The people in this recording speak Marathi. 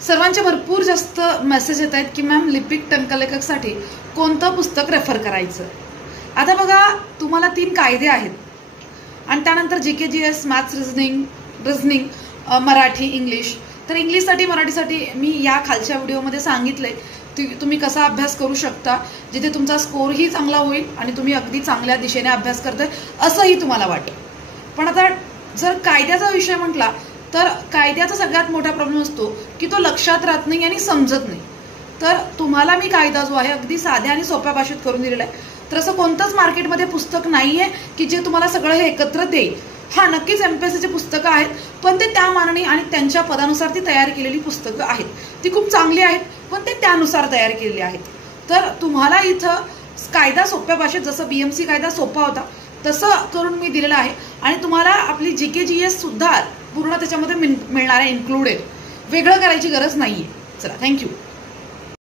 सर्वांचे भरपूर जास्त मेसेज येत आहेत की मॅम लिपिक टंकलेखकसाठी कोणतं पुस्तक रेफर करायचं. आता बघा, तुम्हाला 3 कायदे आहेत आणि त्यानंतर GK GS, maths, reasoning, Marathi, English. तर इंग्लिशसाठी, मराठीसाठी मी या खालच्या व्हिडिओमध्ये सांगितलंय तुम्ही कसा अभ्यास करू शकता, जिथे तुमचा स्कोरही चांगला होईल आणि तुम्ही अगदी चांगल्या दिशेने अभ्यास करताय असंही तुम्हाला वाटेल. पण आता जर कायद्याचा विषय म्हटला तर कायद्याचा सगळ्यात मोठा प्रॉब्लेम असतो की तो लक्षात राहत नाही आणि समजत नाही. तर तुम्हाला मी कायदा जो आहे अगदी साध्या आणि सोप्या भाषेत करून दिलेला आहे. तर असं कोणतंच मार्केटमध्ये पुस्तक नाहीये की जे तुम्हाला सगळं हे एकत्र देईल. हा, नक्कीच एमपीएससीची पुस्तकं आहेत, पण ते त्या मानाने आणि त्यांच्या पदानुसार ती तयार केलेली पुस्तकं आहेत. ती खूप चांगली आहेत, पण ते त्यानुसार तयार केलेली आहेत. तर तुम्हाला इथं कायदा सोप्या भाषेत, जसं बीएमसी कायदा सोपा होता तसं करून मी दिलेलं आहे आणि तुम्हाला आपली जीके जीएस सुद्धा पूर्ण त्याच्यामध्ये मिळणार आहे, इन्क्लुडेड. वेगळं करायची गरज नाहीये. चला, थँक्यू.